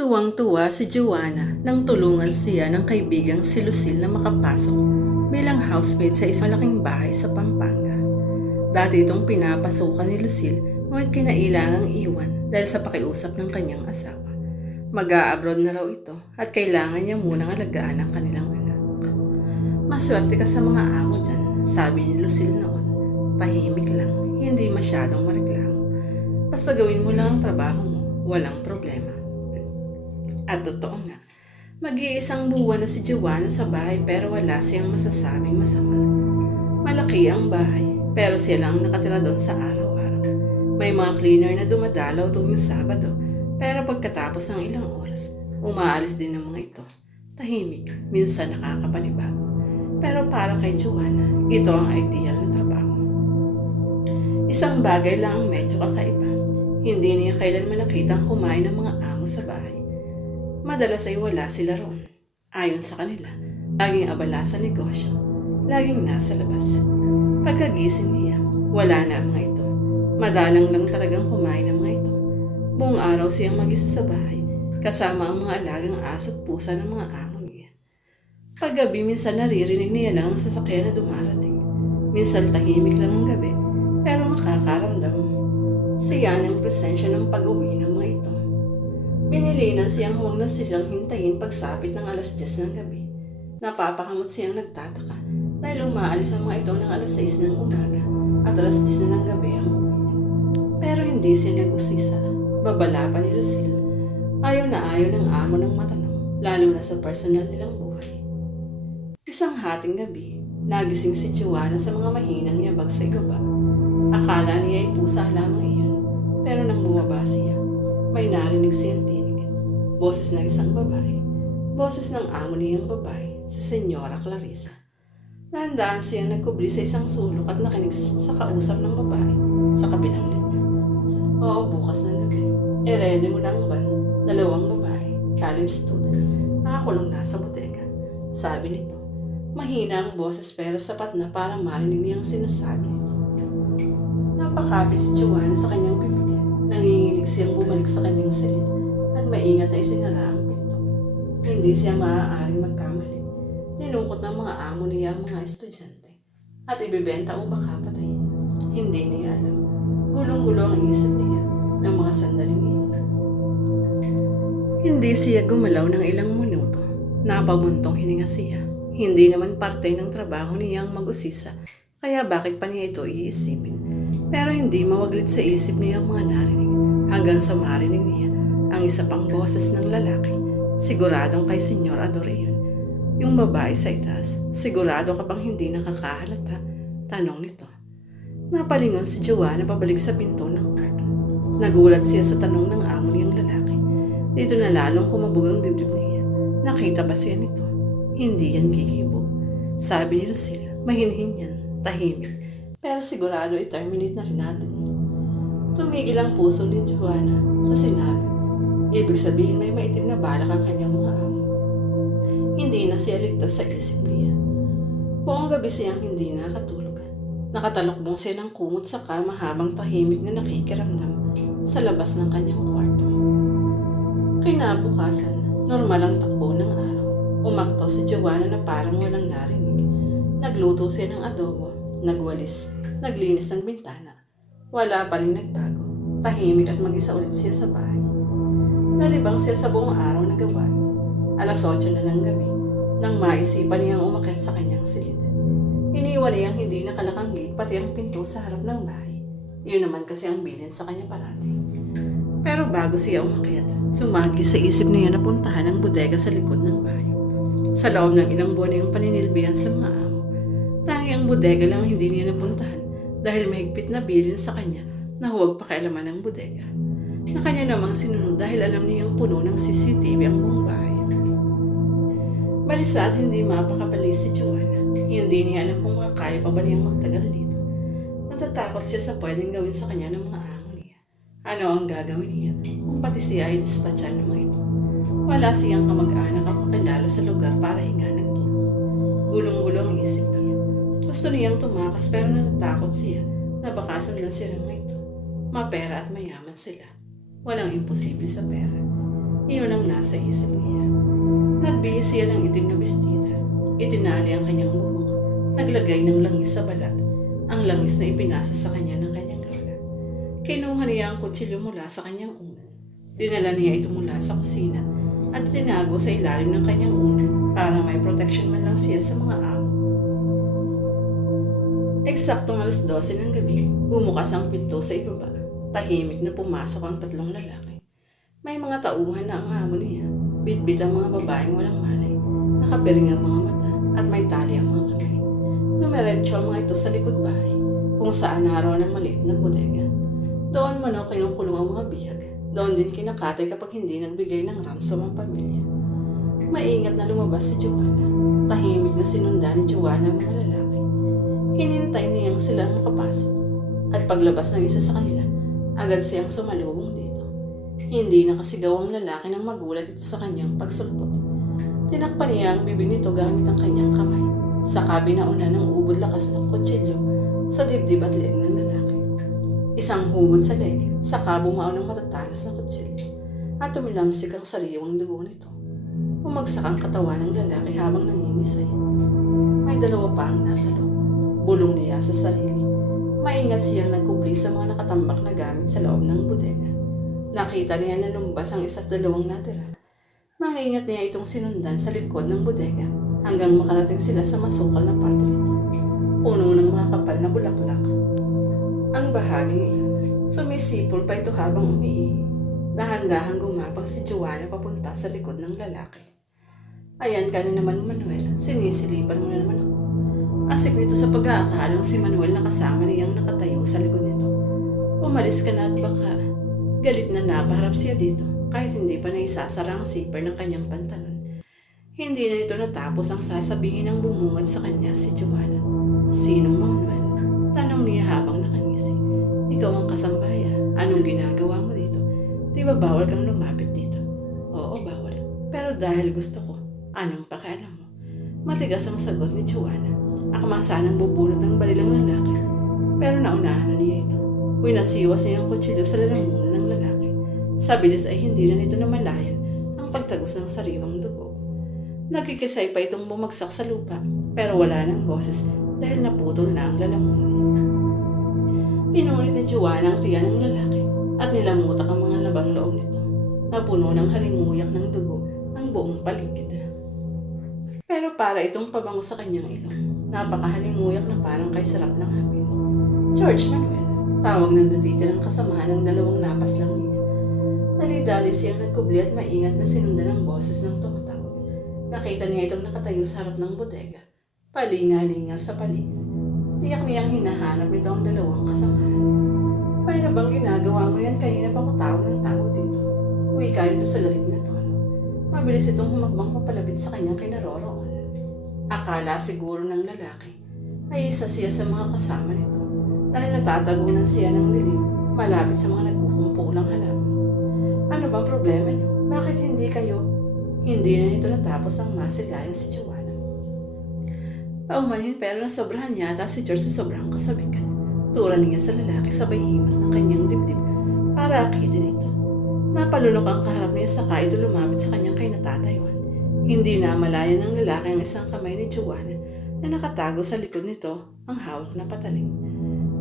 Tuwang-tuwa si Joanna nang tulungan siya ng kaibigang si Lucille na makapasok bilang housemate sa isang malaking bahay sa Pampanga. Dati itong pinapasukan ni Lucille ngunit kinailangang iwan dahil sa pakiusap ng kanyang asawa. Mag-a-abroad na raw ito at kailangan niya munang alagaan ang kanilang anak. Maswerte ka sa mga amo dyan, sabi ni Lucille noon. Tahimik lang, hindi masyadong mareklamo. Basta gawin mo lang ang trabaho mo, walang problema. At totoo nga, mag-iisang buwan na si Joanna sa bahay pero wala siyang masasabing masama. Malaki ang bahay pero siya lang nakatira doon sa araw-araw. May mga cleaner na dumadalaw tuwing Sabado pero pagkatapos ng ilang oras, umaalis din ang mga ito. Tahimik, minsan nakakapanibago. Pero para kay Joanna, ito ang ideal na trabaho. Isang bagay lang ang medyo kakaiba. Hindi niya kailanman nakitang kumain ng mga amo sa bahay. Madalas ay wala sila roon. Ayon sa kanila, laging abala sa negosyo, laging nasa labas. Pagkagising niya, wala na ang mga ito. Madalang lang talagang kumain ng mga ito. Buong araw siyang mag-isa sa bahay, kasama ang mga alagang aso at pusa ng mga amo niya. Paggabi minsan naririnig niya lang ang sasakyan na dumarating. Minsan tahimik lang ang gabi, pero makakaramdam. Siya ng presensya ng pag-uwi ng mga ito. Pinilinan siyang huwag na silang hintayin pagsapit ng alas 10 ng gabi. Napapakamot siyang nagtataka dahil umaalis ang mga ito ng alas 6 ng umaga at alas 10 na ng gabi ang uwi. Pero hindi siya nag-usisa. Babala pa ni Lucille. Ayaw na ayaw ng amo ng matanong, lalo na sa personal nilang buhay. Isang hating gabi, nagising si Joanna sa mga mahinang yabag sa ibaba. Akala niya ay pusa lamang iyon, pero nang bumaba siya, may narinig siyang tinig. Boses ng isang babae. Boses ng amo niyang babae, si Senyora Clarissa. Nahandaan siyang nagkubli sa isang sulok at nakinig sa kausap ng babae sa kabilang linya. Oo, bukas na gabi. Ready mo na ang van. 2 babae, college student, nakakulong na sa botega. Sabi nito. Mahina ang boses pero sapat na para marinig niyang sinasabi nito. Napakapit si Joanna sa kanyang bibig. Nanginginig siyang bumalik sa kanyang silid at maingat na isinara ang pinto. Hindi siya maaaring magkamali. Nilungkot ng mga amo niya ang mga estudyante at ibibenta o baka patayin. Hindi niya alam. Gulong-gulo ang isip niya ng mga sandaling iyon. Hindi siya gumalaw ng ilang minuto. Napabuntong hininga siya. Hindi naman parte ng trabaho niyang mag-usisa, kaya bakit pa niya ito iisipin? Pero hindi mawaglit sa isip niya ang mga narinig hanggang sa marinig niya ang isa pang boses ng lalaki. Siguradong kay Senyor Adore yun. Yung babae sa itaas, sigurado ka bang hindi nakakahalata? Tanong nito. Napalingon si Joanna pabalik sa pinto ng kwarto. Nagulat siya sa tanong ng amo niyang lalaki. Dito na lalong kumabog ang dibdib niya. Nakita ba siya nito? Hindi yan kikibo. Sabi ni Lucille, mahinhin yan, tahimik. Pero sigurado i-terminate na rin natin. Tumigil ang puso ni Joanna sa sinabi. Ibig sabihin may maitim na balak ang kanyang mga amo. Hindi na siya ligtas sa isip niya. Buong gabi siyang hindi nakatulog. Nakatalokbong siya ng kumot sa kama habang tahimik na nakikiramdam sa labas ng kanyang kwarto. Kinabukasan, normal ang takbo ng araw. Umakto si Joanna na parang walang narinig. Nagluto siya ng adobo, nagwalis, naglinis ng bintana. Wala pa rin nagbago. Tahimik at mag-isa ulit siya sa bahay. Nalibang siya sa buong araw na gawain. Alas 8 na ng gabi, nang maisipan niyang umakyat sa kanyang silid. Iniwan niyang hindi nakalakang gate pati ang pinto sa harap ng bahay. Iyon naman kasi ang bilin sa kanya parati. Pero bago siya umakyat, sumagi sa isip niya na puntahan ang bodega sa likod ng bahay. Sa loob ng ilang buwan niyang paninilbihan sa mga amo, tangi ang bodega lang hindi niya napuntahan dahil mahigpit na bilin sa kanya na huwag pakialaman ng bodega. Na kanya namang sinunod dahil alam niyang puno ng CCTV ang buong bahay. Balisa at hindi mapakapali si Joanna. Hindi niya alam kung makakaya pa ba niyang magtagal dito. Natatakot siya sa pwedeng gawin sa kanya ng mga amo niya. Ano ang gagawin niya kung pati siya ay dispatchan ng mga ito? Wala siyang kamag-anak o kakilala sa lugar para hinga ng tulong. Gulong-gulong ang isip niya. Gusto niyang tumakas pero natatakot siya na baka sundan sila mga ito. Mapera at mayaman sila. Walang imposible sa pera. Iyon ang nasa isip niya. Nagbihis siya ng itim na bestida. Itinali ang kanyang buhok. Naglagay ng langis sa balat. Ang langis na ipinasa sa kanya ng kanyang lola. Kinuha niya ang kutsilyo mula sa kanyang unan. Dinala niya ito mula sa kusina at tinago sa ilalim ng kanyang unan para may protection man lang siya sa mga amo. Eksaktong 12:00 ng gabi, bumukas ang pinto sa ibaba. Tahimik na pumasok ang 3 lalaki. May mga tauhan na ang amo niya. Bitbit ang mga babaeng walang malay. Nakapiring ang mga mata at may tali ang mga kamay. Numeretso ang mga ito sa likod bahay, kung saan naroon ang maliit na bodega. Doon man kinukulong ang mga bihag. Doon din kinakatay kapag hindi nagbigay ng ransom ang pamilya. Maingat na lumabas si Joanna. Tahimik na sinundan ni Joanna ang mga lalaki. Hinintay niyang silang makapasok. At paglabas ng isa sa kanila, agad siyang sumalubong dito. Hindi nakasigaw ang lalaki nang magulat ito sa kanyang pagsulpot. Tinakpan niya ang bibig nito gamit ang kanyang kamay. Saka binauna ng ubod lakas ng kutsilyo sa dibdib at leeg ng lalaki. Isang hugot sa leeg, saka bumao ng matatalas na kutsilyo at tumilamsik ang sariwang dugo nito. Bumagsak ang katawan ng lalaki habang nangingisay. May 2 pa ang nasa loob. Bulong niya sa sarili. Maingat siyang nagkubli sa mga nakatambak na gamit sa loob ng bodega. Nakita niya na lumbas ang isa sa 2 natira. Mangingat niya itong sinundan sa likod ng bodega hanggang makarating sila sa masukal na parte nito. Puno ng mga kapal na bulaklak. Ang bahaging iyon, sumisipol pa ito habang umiihi. Dahan-dahang gumapang si Joanna papunta sa likod ng lalaki. Ayan ka na naman, Manuel. Sinisilipan mo na naman ako. Asik nito sa pag-aakalang si Manuel na kasama niyang nakatayo sa likod nito. Umalis ka na at baka. Galit na napaharap siya dito kahit hindi pa naisasara ang zipper ng kanyang pantalon. Hindi na ito natapos ang sasabihin ng bumungad sa kanya si Joanna. Sinong Manuel? Tanong niya habang nakangisi. Ikaw ang kasambaya. Anong ginagawa mo dito? Di ba bawal kang lumapit dito? Oo, bawal. Pero dahil gusto ko, anong pakialam mo? Matigas ang sagot ni Joanna. Akma sanang bubunot ng balilang lalaki. Pero naunahan na niya ito. Winasiwas niya ang kutsilyo sa lalamunan ng lalaki. Sa bilis ay hindi na nito namalayan ang pagtagos ng sariwang dugo. Nagkikisay pa itong bumagsak sa lupa, pero wala ng boses dahil naputol na ang lalamunan. Pinunit ni Joanna ang tiyan ng lalaki at nilamutak ang mga labang loob nito. Napuno ng halimuyak ng dugo ang buong paligid. Pero para itong pabango sa kanyang ilong, napakahalimuyak na parang kay sarap ng hapin. George Manuel, tawag ng natitirang kasamahan ng 2 napas lang niya. Dali-dali siyang nagkubli at maingat na sinundan ang boses ng tumatawag. Nakita niya itong nakatayo sa harap ng bodega, palinga-linga sa paligid. Tiyak niyang hinahanap nito ang 2 kasamahan. May na bang ginagawa mo yan? Kanina pa ako tawag ng tawag dito. Uwi ka nito sa galit na tono. Mabilis itong humakbang papalapit sa kanyang kinaroroonan. Akala siguro ng lalaki ay isa siya sa mga kasama nito dahil natatagunan siya ng dilim malapit sa mga nagkukumpulang halaman. Ano bang problema niyo? Bakit hindi kayo? Hindi na nito natapos ang masilayan si Joanna. Paumanin pero nasobrahan yata si George sa sobrang kasabikan. Tura niya sa lalaki sabay himas ng kanyang dibdib para akitin ito. Napalunok ang kaharap niya saka ito lumapit sa kanyang kinatatayuan. Hindi na malayan ng lalaki ang isang kamay ni Joanna na nakatago sa likod nito ang hawak na patalim.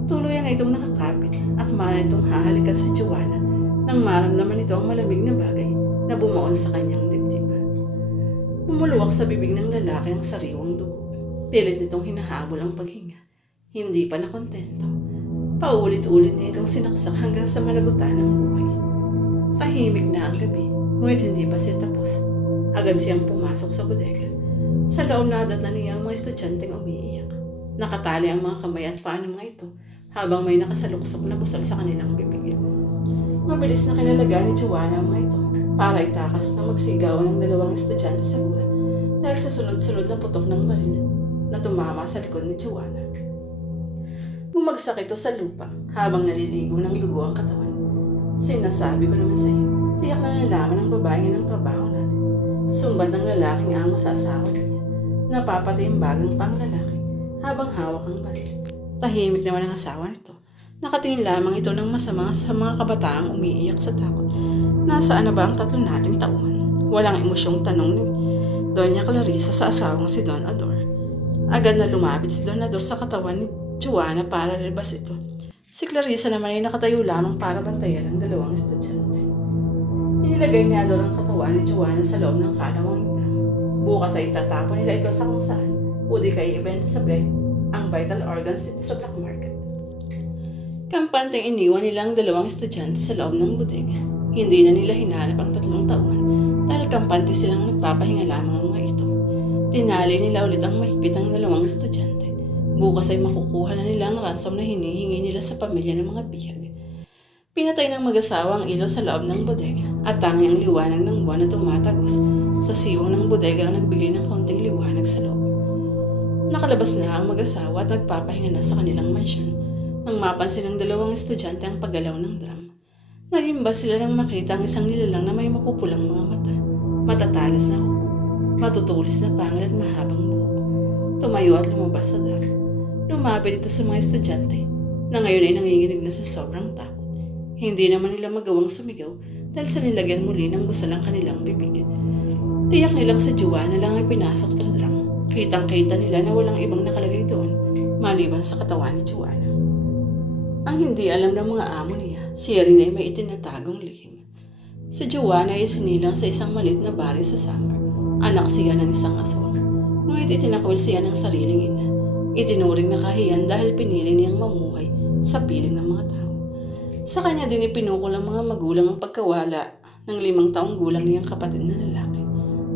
Tuloy na itong nakakapit at mara itong hahalikan si Joanna nang maramdaman ito ang malamig na bagay na bumaon sa kanyang dibdib. Bumuluwak sa bibig ng lalaki ang sariwang dugo. Pilit nitong hinahabol ang paghinga. Hindi pa nakontento. Paulit-ulit niya itong sinaksak hanggang sa malagutan ng buhay. Tahimik na ang gabi, ngunit hindi pa siya tapos. Agad siyang pumasok sa bodega. Sa loob nadat na niya ang mga estudyanteng umiiyak. Nakatali ang mga kamay at paa ng mga ito habang may nakasaluksok na busal sa kanilang bibig. Mabilis na kinalaga ni Joanna ang mga ito para itakas na magsigawan ng 2 estudyante sa gulat dahil sa sunod-sunod na putok ng baril na tumama sa likod ni Joanna. Bumagsak ito sa lupa habang naliligo ng dugo ang katawan. Sinasabi ko naman sa iyo, tiyak na nalaman ng babae ng trabaho natin. Sumbat ng lalaking amo sa asawa niya. Napapatay yung bagang pang lalaki habang hawak ang baril. Tahimik naman ang asawa nito. Nakatingin lamang ito ng masama sa mga kabataang umiiyak sa takot Nasaan na ba ang tatlo nating taon? Walang emosyong tanong ni Doña Clarisa sa asawang si Don Ador. Agad na lumapit si Don Ador sa katawan ni Joanna para libas ito. Si Clarisa naman ay nakatayo lamang para bantayan ang dalawang estudyante. Inilagay ni Ador ang katawan ni Joanna sa loob ng kalawang drum. Bukas ay itatapon nila ito sa kung saan o di kaya ibenta sa ang vital organs dito sa black market. Kampanteng iniwan nilang dalawang estudyante sa loob ng bodega. Hindi na nila hinanap ang 3 taon dahil kampante silang nagpapahinga lamang ang mga ito. Tinali nila ulit ang mahigpit ang dalawang estudyante. Bukas ay makukuha na nila ang ransom na hinihingi nila sa pamilya ng mga bihag. Pinatay ng mag-asawa ang ilaw sa loob ng bodega at tanging ang liwanag ng buwan na tumatagos sa siwang ng bodega ang nagbigay ng kaunting liwanag sa loob. Nakalabas na ang mag-asawa at nagpapahinga na sa kanilang mansyon nang mapansin ng dalawang estudyante ang paggalaw ng drum. Nagimba sila nang makita ang isang nilalang na may mapupulang mga mata, matatalas na kuko, matutulis na pangil at mahabang buhok. Tumayo at lumabas sa drum. Lumapit ito sa mga estudyante na ngayon ay nanginginig na sa sobrang takot. Hindi naman nila magawang sumigaw dahil sa nilagyan muli ng busal ang kanilang bibig. Tiyak nilang si Joanna lang ay pinasok sa drum. Kitang-kita nila na walang ibang nakalagay doon maliban sa katawan ni Joanna. Ang hindi alam ng mga amo niya, siya rin ay may itinatagong lihim. Si Joanna ay sinilang sa isang malit na baryo sa Samar. Anak siya ng isang aswang. Ngunit itinakwil siya ng sariling ina. Itinuring na kahiyan dahil pinili niyang mamuhay sa piling ng mga tao. Sa kanya din ipinukol ng mga magulang ang pagkawala ng 5 taong gulang niyang kapatid na lalaki.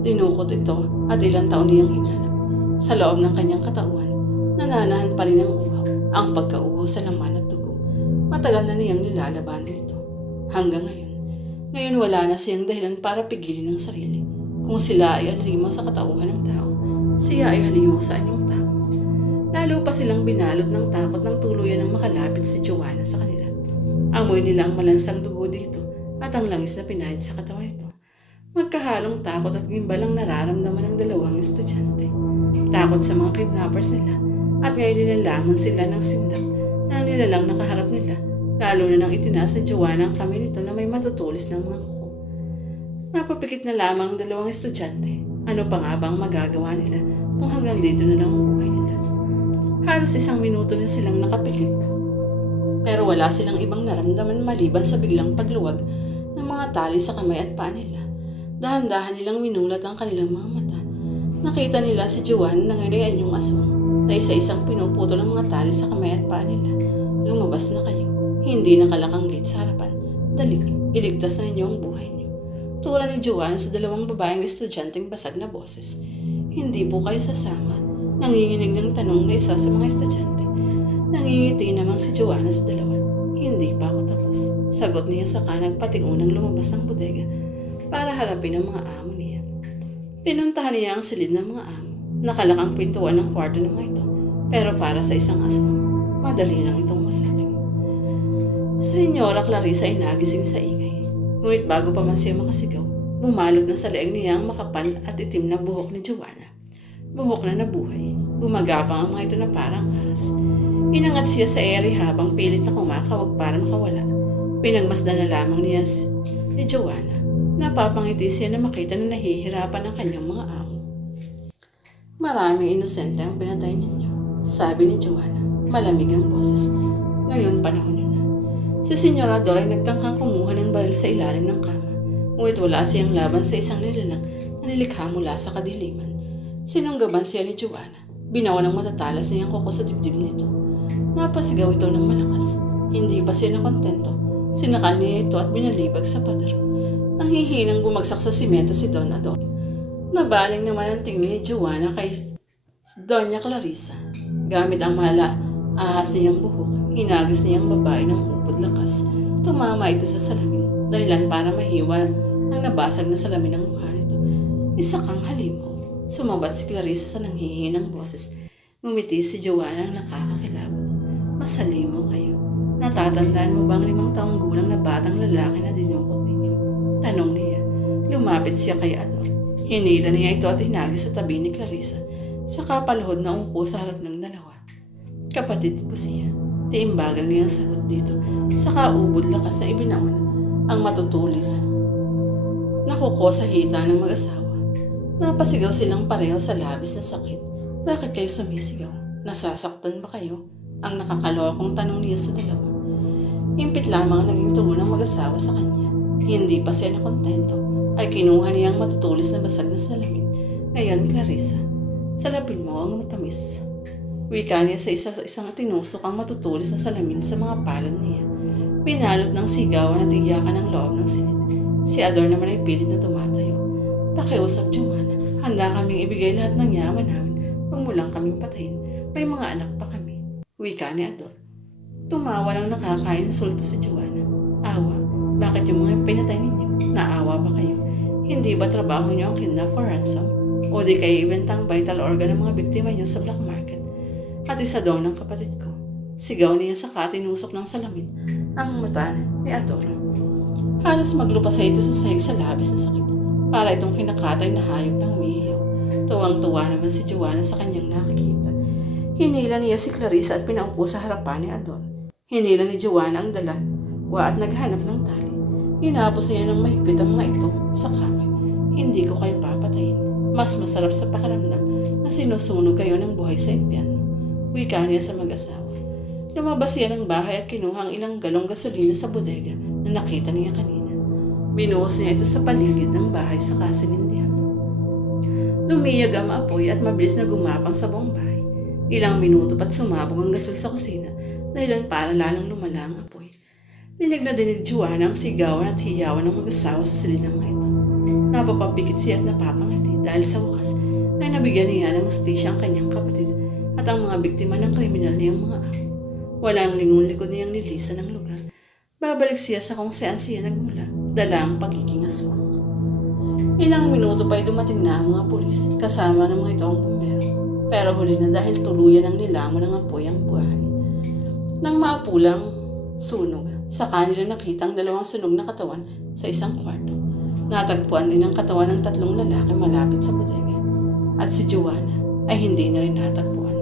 Dinukot ito at ilang taon niyang hinanap. Sa loob ng kanyang katawan, nananahan pa rin ang uhaw, ang pagkauho sa laman at dugo. Matagal na niyang nilalabanan ito. Hanggang ngayon. Ngayon wala na siyang dahilan para pigilin ang sarili. Kung sila ay halimaw sa katauhan ng tao, siya ay halimaw sa anyong tao. Lalo pa silang binalot ng takot ng tuluyan ng makalapit si Joanna sa kanila. Amoy nila ang malansang dugo dito at ang langis na pinahid sa katawan nito. Magkahalong takot at gimbal ang nararamdaman ng dalawang estudyante. Takot sa mga kidnappers nila at ngayon nilalamon sila ng sindak na nilalang nakaharap nila, lalo na nang itinaas ni Joanna ang kamay nito na may matutulis ng mga kuko. Napapikit na lamang ang dalawang estudyante. Ano pa nga bang magagawa nila kung hanggang dito na lang ang buhay nila? Halos 1 minuto na silang nakapikit. Pero wala silang ibang naramdaman maliban sa biglang pagluwag ng mga tali sa kamay at paa nila. Dahan-dahan nilang minulat ang kanilang mga mata. Nakita nila si Joanna na ngayon ay anyong aswang na isa-isang pinuputol ng mga tali sa kamay at paa nila. Lumabas na kayo. Hindi nakalakanggit sa harapan. Dali, iligtas na ninyo ang buhay niyo. Tulad ni Joanna sa 2 babaeng estudyanteng basag na boses. Hindi po kayo sasama. Nanginginig ng tanong na isa sa mga estudyante. Nangingiti naman si Joanna sa 2. Hindi pa ako tapos. Sagot niya saka nagpatingunang lumabas ng bodega para harapin ang mga amo niya. Pinuntahan niya ang silid ng mga amo. Nakalakang pintuan ng kwarto ng mga ito. Pero para sa isang aswang, madali lang itong masaling. Si Senyora Clarisa ay nagising sa ingay. Ngunit bago pa man siya makasigaw, bumalot na sa leeg niya ang makapal at itim na buhok ni Joanna. Buhok na nabuhay. Gumagapang ang mga ito na parang ahas. Inangat siya sa ere habang pilit na kumakawag para makawala. Pinagmasdan na lamang niya ni Joanna. Napapangiti siya na makita na nahihirapan ang kanyang mga amo. Maraming inosente ang pinatay ninyo, sabi ni Joanna. Malamig ang boses. Ngayon panahon nyo na. Si Senyora Dora ay nagtangkang kumuha ng baril sa ilalim ng kama. Ngunit wala siyang laban sa isang nilalang na nilikha mula sa kadiliman. Sinunggaban siya ni Joanna. Binawa ng matatalas niyang kuko sa dibdib nito. Napasigaw ito ng malakas. Hindi pa siya nakontento. Sinakal niya ito at binalibag sa pader. Nanghihinang bumagsak sa simento si Don Ador. Nabaling naman ang tingin ni Joanna kay Doña Clarisa. Gamit ang ahas niyang buhok, hinagis niyang babae ng upod lakas. Tumama ito sa salamin, dahilan para mahiwa ang nabasag na salamin ng mukha nito. Isa kang halimaw. Sumabat si Clarisa sa nanghihinang boses. Ngumiti si Joanna ng nakakakilabot. Mas halimaw kayo. Natatandaan mo bang 5 taong gulang na batang lalaki na dinukot ninyo? Tanong niya. Lumapit siya kay Ador. Hinila niya ito at hinagis sa tabi ni Clarisa. Saka paluhod na umupo sa harap ng dalawa. Kapatid ko siya. Tiimbagan niya ang sagot dito. Saka ubod lakas na ibinaon ang matutulis Nakuko sa hita ng mag-asawa. Napasigaw silang pareho sa labis na sakit. Bakit kayo sumisigaw? Nasasaktan ba kayo? Ang nakakalokong tanong niya sa dalawa. Impit lamang ang naging tugon ng mag-asawa sa kanya. Hindi pa siya nakontento ay kinuha niya ang matutulis na basag na salamin. Ngayon, Clarissa, salapin mo ang matamis. Wika niya sa isang tinusok ang matutulis na salamin sa mga palad niya. Pinalot ng sigawan at iyakan ang loob ng sinid. Si Ador naman ay pilit na tumatayo. Pakiusap, Joanna. Handa kaming ibigay lahat ng yaman namin. Huwag mo lang kaming patayin. May mga anak pa kami. Wika ni Ador. Tumawa ng nakakainsulto si Joanna. Awa, bakit yung mga pinatay ninyo? Naawa ba kayo? Hindi ba trabaho niyo ang kidnap for ransom? O di kayo ibentang vital organ ng mga biktima niyo sa black market? At isa daw ng kapatid ko. Sigaw niya sa katinusok ng salamin ang mata ni Ador. Halos maglupa sa ito sa sahig sa labis na sakit. Para itong kinakatay na hayop ng umiiyaw. Tuwang-tuwa naman si Joanna sa kanyang nakikita. Hinila niya si Clarissa at pinaupo sa harapan ni Ador. Hinila ni Joanna ang dalawa at naghanap ng tali. Hinapos niya ng mahigpit ang mga ito sa kamay. Hindi ko kayo papatayin. Mas masarap sa pakiramdam na sinusunog kayo ng buhay sa impyerno. Wika niya sa mag-asawa. Lumabas siya ng bahay at kinuha ang ilang galong gasolina sa bodega na nakita niya kanina. Binuhos niya ito sa paligid ng bahay sa kasinindihan. Lumiyag ang apoy at mabilis na gumapang sa buong bahay. Ilang minuto pat sumabog ang gasol sa kusina dahilan para lalong lumala ang apoy. Dinig na dinig Joanna ang sigawan at hiyawan ng mag-asawa sa silid ng mga ito. Napapapikit siya at napapangiti dahil sa wakas ay nabigyan niya ng hustisya ang kanyang kapatid at ang mga biktima ng kriminal niyang mga amo. Walang lingon likod niyang nilisa ng lugar. Babalik siya sa kung saan siya nagmula, dala ang pagiging aswang. Ilang minuto pa'y dumating na ang mga pulis kasama ng mga itong bumbero. Pero huli na dahil tuluyan ang nilamon ng apoy ang buhay. Nang maapulang sunog, sa kanila nakita ang dalawang sunog na katawan sa isang kwarto. Natagpuan din ang katawan ng 3 lalaki malapit sa bodega. At si Joanna ay hindi na rin natagpuan.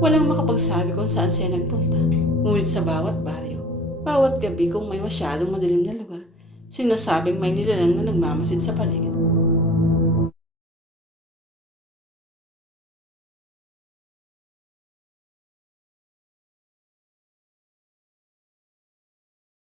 Walang makapagsabi kung saan siya nagpunta. Ngunit sa bawat baryo, bawat gabi kung may masyadong madilim na lugar, sinasabing may nilalang na nagmamasid sa paligid.